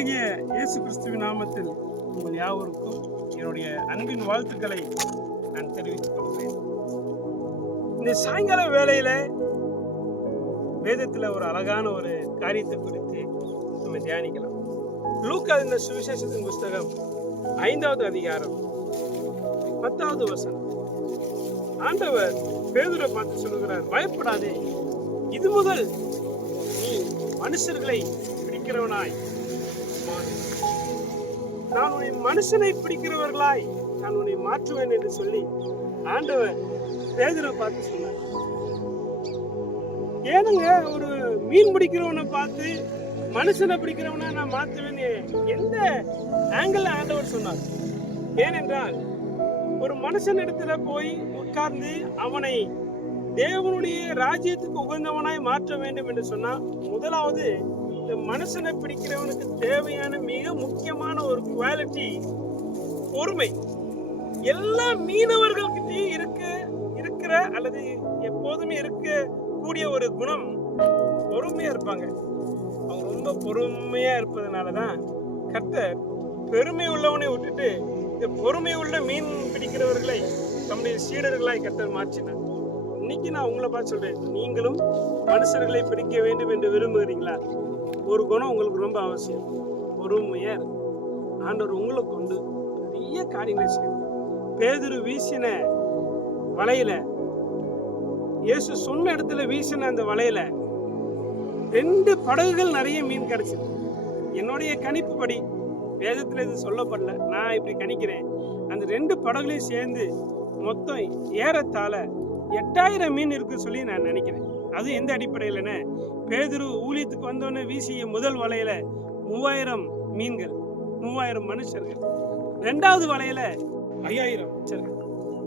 கர்த்தராகிய இயேசு கிறிஸ்துவின் நாமத்தில் உங்கள் யாவருக்கும் என்னுடைய அன்பின் வாழ்த்துக்களை நான் தெரிவித்துக் கொள்கிறேன். இந்த சாயங்கால வேளையில வேதத்தில் ஒரு அழகான ஒரு காரியத்தை குறித்து நம்ம தியானிக்கலாம். லூக்கா இந்த சுவிசேஷத்தின் புஸ்தகம் ஐந்தாவது அதிகாரம் பத்தாவது வசனம். ஆண்டவர் பேதுரை பார்த்து சொல்கிறார் பயப்படாதே. இது முதல் நீ மனுஷர்களை பிடிக்கிறவனாய். மனுஷனை பிடிக்கிறவர்களாய் நான் உன்னை மாற்றுவேன் என்று சொல்லி ஆண்டவர் பேதரை பார்த்து சொன்னார். ஏனுங்க ஒரு மீன் பிடிக்கிறவனை பார்த்து மனுஷனை பிடிக்கிறவனை நான் மாற்றுவேன்னு எந்த ஆங்கிள் ஆண்டவர் சொன்னார்? ஏனென்றால் ஒரு மனுஷன் இடத்துல போய் உட்கார்ந்து அவனை தேவனுடைய ராஜ்யத்துக்கு உகந்தவனாய் மாற்ற வேண்டும் என்று சொன்னா முதலாவது இந்த மனுஷனை பிடிக்கிறவனுக்கு தேவையான மிக முக்கியமான ஒரு குவாலிட்டி பொறுமை. எல்லா மீனவர்கள்கிட்டயும் இருக்க இருக்கிற அல்லது எப்போதுமே இருக்க கூடிய ஒரு குணம் பொறுமையா இருப்பாங்க. அவங்க ரொம்ப பொறுமையா இருப்பதனால தான் கர்த்தர் பெருமை உள்ளவனை விட்டுட்டு இந்த பொறுமை உள்ள மீன் பிடிக்கிறவர்களை தம்முடைய சீடர்களாய் கர்த்தர் மாற்றினார். இன்னைக்கு நான் உங்களை பார்த்து சொல்றேன். நீங்களும் மனுஷர்களை பிடிக்க வேண்டும் என்று விரும்புகிறீங்களா? ஒரு குணம் உங்களுக்கு ரொம்ப அவசியம். பொறுமையா ஆண்டவர் உங்களை கொண்டு பெரிய காரியங்களை செய்யும் பேதுரு வீசின வலையில இயேசு சொன்ன இடத்துல வீசின அந்த வலையில ரெண்டு படகுகள் நிறைய மீன் கிடைச்சது. என்னுடைய கணிப்புப்படி வேதத்தில் இது சொல்லப்படல. நான் இப்படி கணிக்கிறேன். அந்த ரெண்டு படகுலையும் சேர்ந்து மொத்தம் ஏறத்தாழ எட்டாயிரம் மீன் இருக்குன்னு சொல்லி நான் நினைக்கிறேன். அது எந்த அடிப்படையில்னே? பேதுரு ஊழியத்துக்கு வந்தோடனே வீசிய முதல் வலையில் மூவாயிரம் மீன்கள் மூவாயிரம் மனுஷர்கள். ரெண்டாவது வலையில் ஐயாயிரம் மனுஷர்கள்.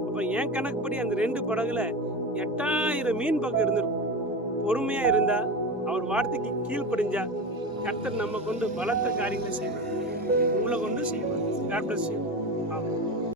அப்போ என் கணக்குப்படி அந்த ரெண்டு படகுல எட்டாயிரம் மீன் பக்கம் இருந்திருக்கும். பொறுமையாக இருந்தால் அவர் வார்த்தைக்கு கீழ்ப்படிஞ்சா கர்த்தர் நம்ம கொண்டு பலத்த காரியங்களை செய்வார். உங்களை கொண்டு செய்வார். God bless ஆமாம்